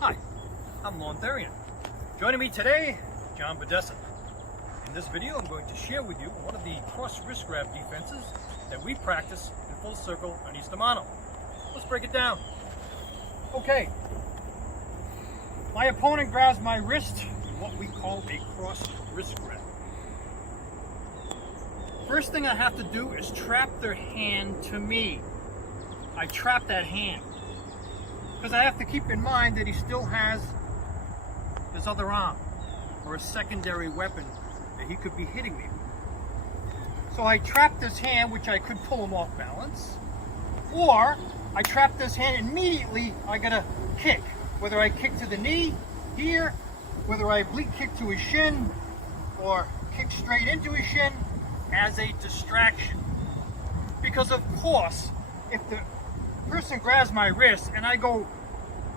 Hi, I'm Lorne Therrien. Joining me today, John Bedessa. In this video, I'm going to share with you one of the cross wrist grab defenses that we practice in full circle on Easter Mono. Let's break it down. Okay. My opponent grabs my wrist in what we call a cross wrist grab. First thing I have to do is trap their hand to me. I trap that hand because I have to keep in mind that he still has his other arm or a secondary weapon that he could be hitting me with. So I trap this hand, which I could pull him off balance, or I trap this hand immediately. I gotta kick, whether I kick to the knee here, whether I oblique kick to his shin or kick straight into his shin as a distraction. Because of course, if the person grabs my wrist and I go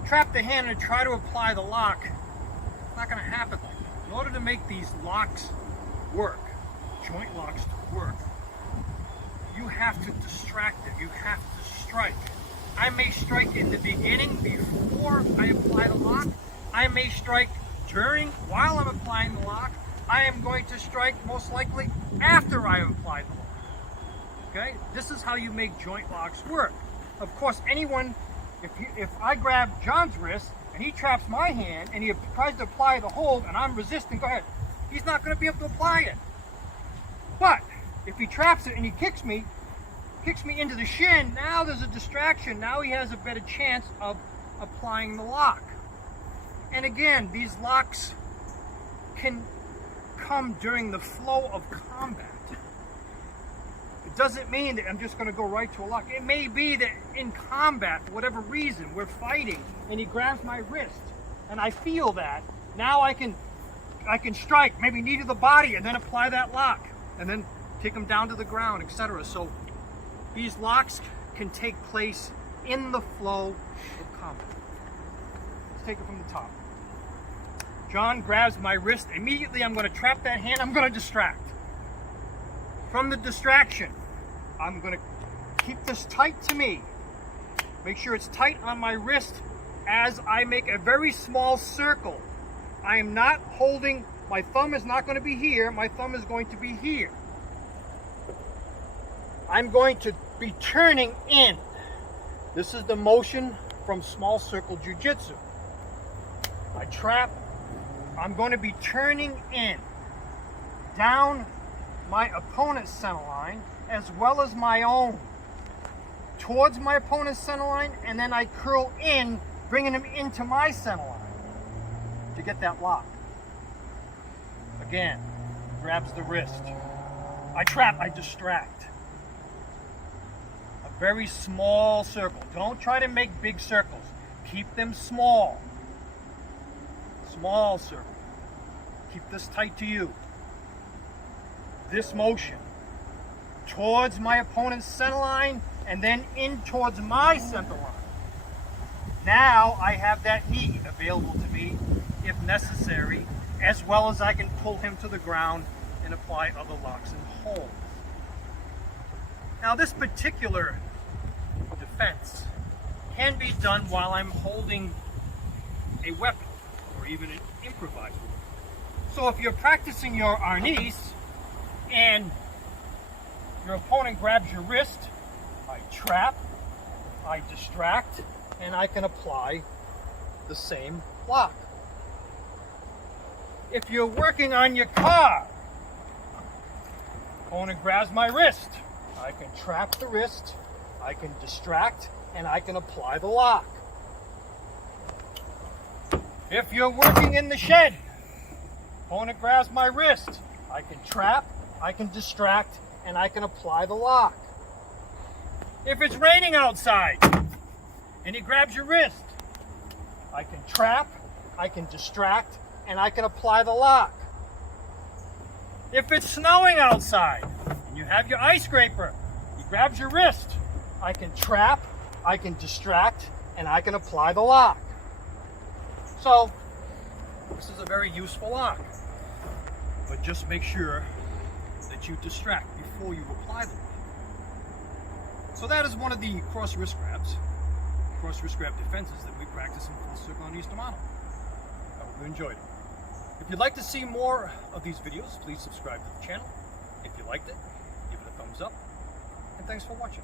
trap the hand and try to apply the lock, it's not going to happen like that. In order to make these locks work, joint locks to work, you have to distract it. You have to strike. I may strike in the beginning before I apply the lock. I may strike during, while I'm applying the lock. I am going to strike most likely after I have applied the lock. Okay? This is how you make joint locks work. Of course, anyone, if I grab John's wrist and he traps my hand and he tries to apply the hold and I'm resisting, go ahead. He's not going to be able to apply it. But if he traps it and he kicks me into the shin, now there's a distraction. Now he has a better chance of applying the lock. And again, these locks can come during the flow of combat. It doesn't mean that I'm just going to go right to a lock. It may be that in combat, for whatever reason, we're fighting and he grabs my wrist and I feel that. Now I can strike, maybe knee to the body and then apply that lock and then take him down to the ground, etc. So these locks can take place in the flow of combat. Let's take it from the top. John grabs my wrist. Immediately I'm going to trap that hand. I'm going to distract. From the distraction, I'm going to keep this tight to me. Make sure it's tight on my wrist as I make a very small circle. I am not holding, my thumb is not going to be here. My thumb is going to be here. I'm going to be turning in. This is the motion from small circle jiu-jitsu. I trap. I'm going to be turning in down my opponent's center line as well as my own towards my opponent's center line, and then I curl in, bringing him into my center line to get that lock. Again, grabs the wrist. I trap, I distract. A very small circle. Don't try to make big circles. Keep them small. Small circle. Keep this tight to you. This motion towards my opponent's center line and then in towards my center line. Now I have that knee available to me if necessary, as well as I can pull him to the ground and apply other locks and holds. Now this particular defense can be done while I'm holding a weapon or even an improvised weapon. So if you're practicing your arnis and your opponent grabs your wrist, I trap, I distract, and I can apply the same lock. If you're working on your car, opponent grabs my wrist, I can trap the wrist, I can distract, and I can apply the lock. If you're working in the shed, opponent grabs my wrist, I can trap, I can distract, and I can apply the lock. If it's raining outside and he grabs your wrist, I can trap, I can distract, and I can apply the lock. If it's snowing outside and you have your ice scraper, he grabs your wrist, I can trap, I can distract, and I can apply the lock. So this is a very useful lock. But just make sure that you distract before you apply the lock. So that is one of the cross wrist grabs defenses that we practice in full circle on Easter model. I hope you enjoyed it. If you'd like to see more of these videos, please subscribe to the channel. If you liked it, give it a thumbs up. And thanks for watching.